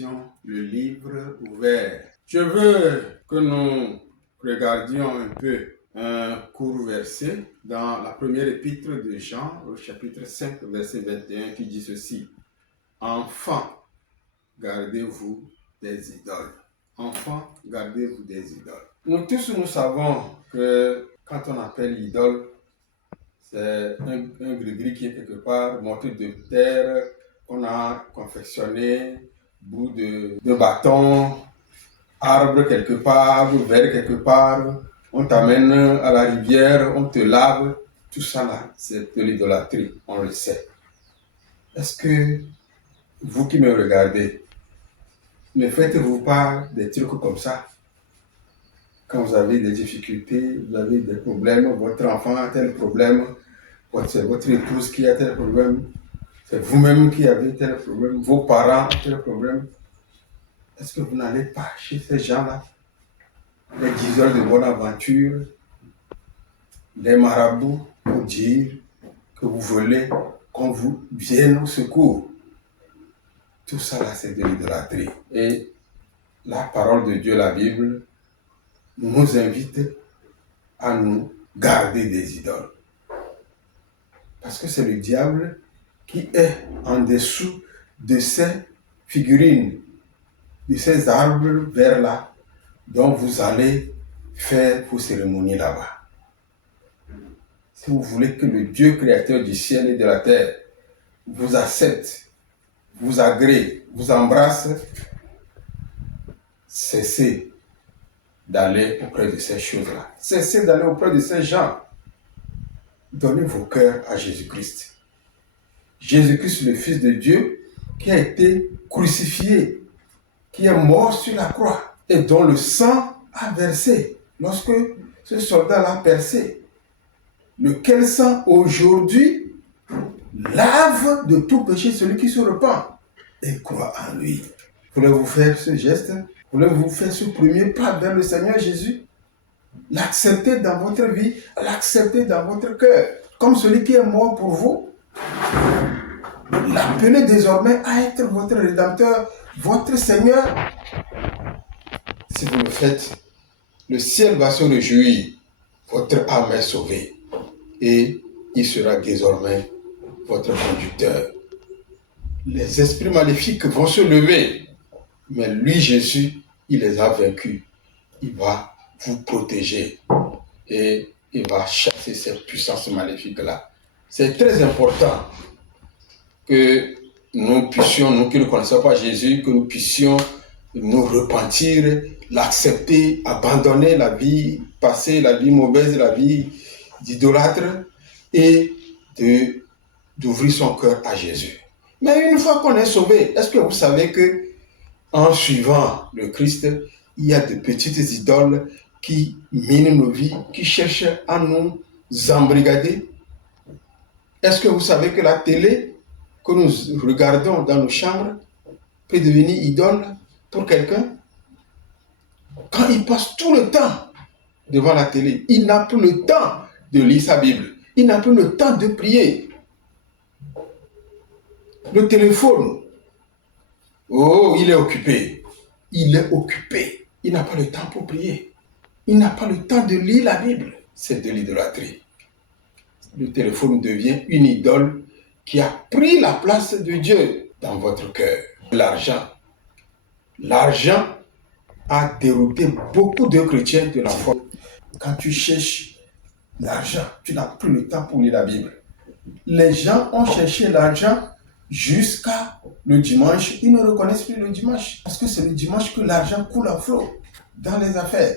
Méditation, le livre ouvert. Je veux que nous regardions un peu un court verset dans la première épître de Jean, au chapitre 5, verset 21, qui dit ceci. Enfants, gardez-vous des idoles. Enfants, gardez-vous des idoles. Nous tous, nous savons que quand on appelle idole, c'est un gris-gris qui est quelque part, morceau de terre qu'on a confectionné, bout de bâton, arbre quelque part, verre quelque part, on t'amène à la rivière, on te lave, tout ça là, c'est de l'idolâtrie, on le sait. Est-ce que vous qui me regardez, ne faites-vous pas des trucs comme ça? Quand vous avez des difficultés, vous avez des problèmes, votre enfant a tel problème, c'est votre épouse qui a tel problème, c'est vous-même qui avez tel problème, vos parents ont tel problème. Est-ce que vous n'allez pas chez ces gens-là, les diseurs de bonne aventure, les marabouts, pour dire que vous voulez qu'on vous vienne au secours? Tout ça là, c'est de l'idolâtrie. Et la parole de Dieu, la Bible, nous invite à nous garder des idoles. Parce que c'est le diable qui est en dessous de ces figurines, de ces arbres verts là, dont vous allez faire vos cérémonies là-bas. Si vous voulez que le Dieu créateur du ciel et de la terre vous accepte, vous agrée, vous embrasse, cessez d'aller auprès de ces choses-là. Cessez d'aller auprès de ces gens. Donnez vos cœurs à Jésus-Christ. Jésus-Christ, le Fils de Dieu, qui a été crucifié, qui est mort sur la croix et dont le sang a versé lorsque ce soldat l'a percé. Lequel sang aujourd'hui lave de tout péché celui qui se repent et croit en lui. Voulez-vous faire ce geste? Voulez-vous faire ce premier pas vers le Seigneur Jésus? L'accepter dans votre vie, l'accepter dans votre cœur, comme celui qui est mort pour vous. L'appeler désormais à être votre Rédempteur, votre Seigneur. Si vous le faites, le ciel va se réjouir, votre âme est sauvée et il sera désormais votre conducteur. Les esprits maléfiques vont se lever, mais lui, Jésus, il les a vaincus. Il va vous protéger et il va chasser ces puissances maléfiques-là. C'est très important que nous puissions, nous qui ne connaissons pas Jésus, que nous puissions nous repentir, l'accepter, abandonner la vie passée, la vie mauvaise, la vie d'idolâtre et d'ouvrir son cœur à Jésus. Mais une fois qu'on est sauvé, est-ce que vous savez que en suivant le Christ, il y a de petites idoles qui minent nos vies, qui cherchent à nous embrigader? Est-ce que vous savez que la télé que nous regardons dans nos chambres peut devenir idole pour quelqu'un? Quand il passe tout le temps devant la télé, il n'a plus le temps de lire sa Bible, il n'a plus le temps de prier. Le téléphone, oh, il est occupé. Il est occupé. Il n'a pas le temps pour prier. Il n'a pas le temps de lire la Bible. C'est de l'idolâtrie. Le téléphone devient une idole qui a pris la place de Dieu dans votre cœur. L'argent. L'argent a dérouté beaucoup de chrétiens de la foi. Quand tu cherches l'argent, tu n'as plus le temps pour lire la Bible. Les gens ont cherché l'argent jusqu'à le dimanche. Ils ne reconnaissent plus le dimanche. Parce que c'est le dimanche que l'argent coule à flot dans les affaires.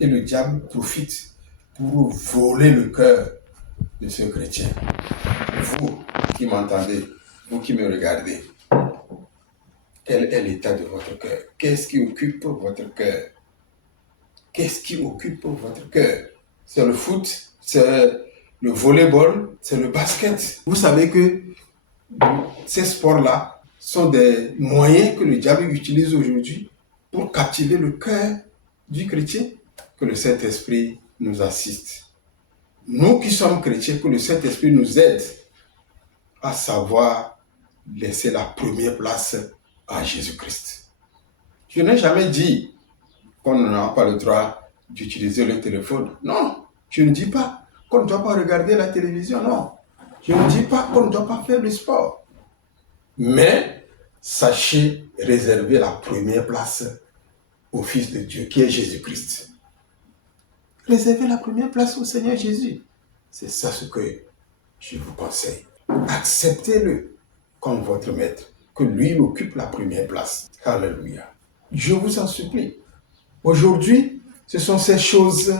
Et le diable profite pour voler le cœur de ce chrétien. Vous qui m'entendez, vous qui me regardez, quel est l'état de votre cœur? Qu'est-ce qui occupe votre cœur? Qu'est-ce qui occupe votre cœur? C'est le foot, c'est le volleyball, c'est le basket. Vous savez que ces sports-là sont des moyens que le diable utilise aujourd'hui pour captiver le cœur du chrétien. Que le Saint-Esprit nous assiste. Nous qui sommes chrétiens, que le Saint-Esprit nous aide à savoir laisser la première place à Jésus-Christ. Je n'ai jamais dit qu'on n'a pas le droit d'utiliser le téléphone. Non, je ne dis pas qu'on ne doit pas regarder la télévision. Non, je ne dis pas qu'on ne doit pas faire le sport. Mais sachez réserver la première place au Fils de Dieu, qui est Jésus-Christ. Réservez la première place au Seigneur Jésus. C'est ça ce que je vous conseille. Acceptez-le comme votre maître, que lui il occupe la première place. Alléluia. Je vous en supplie. Aujourd'hui, ce sont ces choses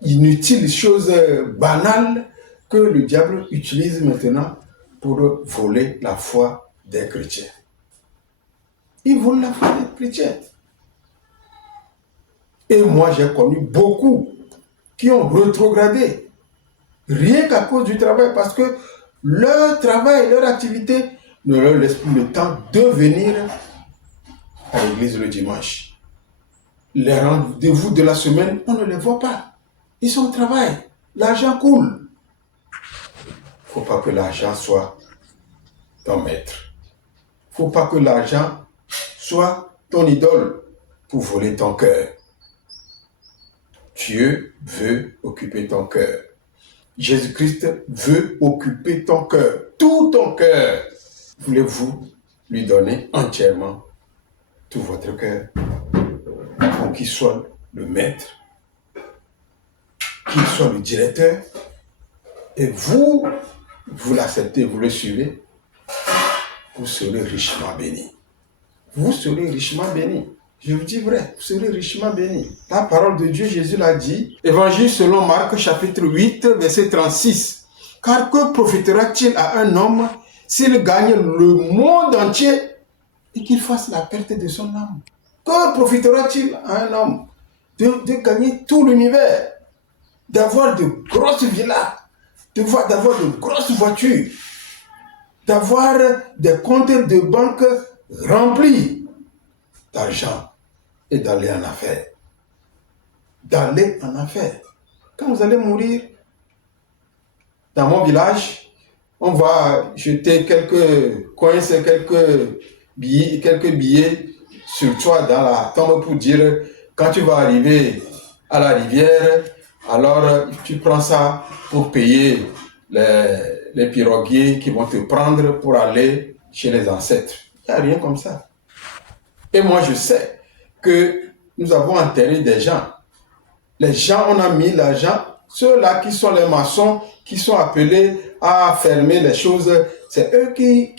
inutiles, choses banales que le diable utilise maintenant pour voler la foi des chrétiens. Il vole la foi des chrétiens. Et moi, j'ai connu beaucoup qui ont rétrogradé, rien qu'à cause du travail, parce que leur travail, leur activité ne leur laisse plus le temps de venir à l'église le dimanche. Les rendez-vous de la semaine, on ne les voit pas. Ils sont au travail. L'argent coule. Il ne faut pas que l'argent soit ton maître. Il ne faut pas que l'argent soit ton idole pour voler ton cœur. Dieu veut occuper ton cœur. Jésus-Christ veut occuper ton cœur, tout ton cœur. Voulez-vous lui donner entièrement tout votre cœur pour qu'il soit le maître, qu'il soit le directeur, et vous l'acceptez, vous le suivez, vous serez richement béni. Vous serez richement béni. Je vous dis vrai, vous serez richement béni. La parole de Dieu, Jésus l'a dit, Évangile selon Marc, chapitre 8, verset 36. Car que profitera-t-il à un homme s'il gagne le monde entier et qu'il fasse la perte de son âme? Que profitera-t-il à un homme de gagner tout l'univers, d'avoir de grosses villas, d'avoir de grosses voitures, d'avoir des comptes de banque remplis d'argent et d'aller en affaires? D'aller en affaires. Quand vous allez mourir, dans mon village, on va jeter quelques coins, quelques billets sur toi dans la tombe pour dire, quand tu vas arriver à la rivière, alors tu prends ça pour payer les piroguiers qui vont te prendre pour aller chez les ancêtres. Il n'y a rien comme ça. Et moi, je sais que nous avons enterré des gens. Les gens, on a mis l'argent, ceux-là qui sont les maçons, qui sont appelés à fermer les choses, c'est eux qui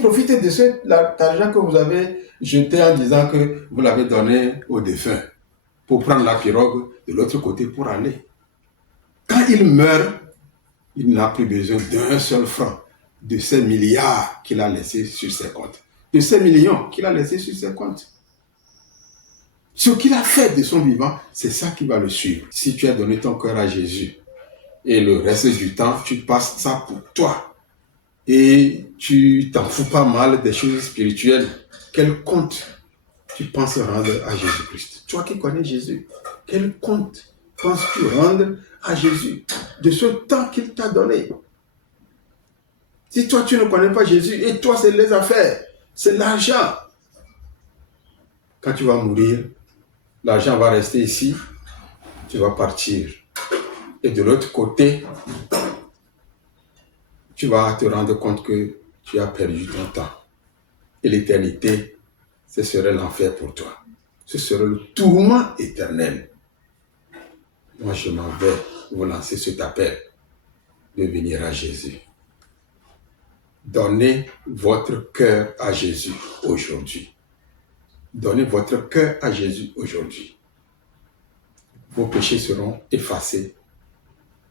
profitent de cet argent que vous avez jeté en disant que vous l'avez donné aux défunts pour prendre la pirogue de l'autre côté pour aller. Quand il meurt, il n'a plus besoin d'un seul franc de ces milliards qu'il a laissés sur ses comptes, de ces millions qu'il a laissés sur ses comptes. Ce qu'il a fait de son vivant, c'est ça qui va le suivre. Si tu as donné ton cœur à Jésus et le reste du temps, tu passes ça pour toi et tu t'en fous pas mal des choses spirituelles, quel compte tu penses rendre à Jésus-Christ? Toi qui connais Jésus, quel compte penses-tu rendre à Jésus de ce temps qu'il t'a donné? Si toi tu ne connais pas Jésus et toi c'est les affaires, c'est l'argent. Quand tu vas mourir, l'argent va rester ici, tu vas partir. Et de l'autre côté, tu vas te rendre compte que tu as perdu ton temps. Et l'éternité, ce serait l'enfer pour toi. Ce serait le tourment éternel. Moi, je m'en vais vous lancer cet appel de venir à Jésus. Donnez votre cœur à Jésus aujourd'hui. Donnez votre cœur à Jésus aujourd'hui. Vos péchés seront effacés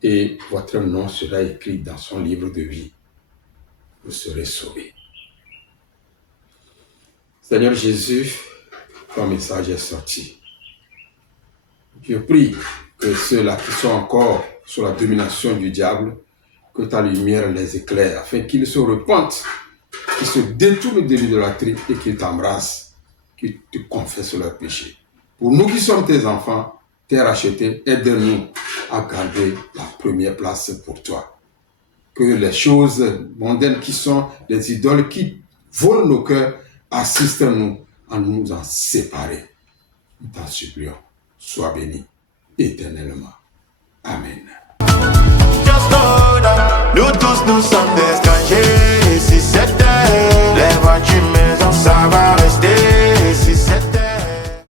et votre nom sera écrit dans son livre de vie. Vous serez sauvés. Seigneur Jésus, ton message est sorti. Je prie que ceux-là qui sont encore sous la domination du diable, que ta lumière les éclaire, afin qu'ils se repentent, qu'ils se détournent de l'idolâtrie et qu'ils t'embrassent, qu'ils te confessent leurs péchés. Pour nous qui sommes tes enfants, t'es rachetés, aide-nous à garder la première place pour toi. Que les choses mondaines qui sont les idoles qui volent nos cœurs, assistent-nous en nous en séparer. Nous t'en supplions. Sois béni éternellement. Amen. Just know that nous tous nous sommes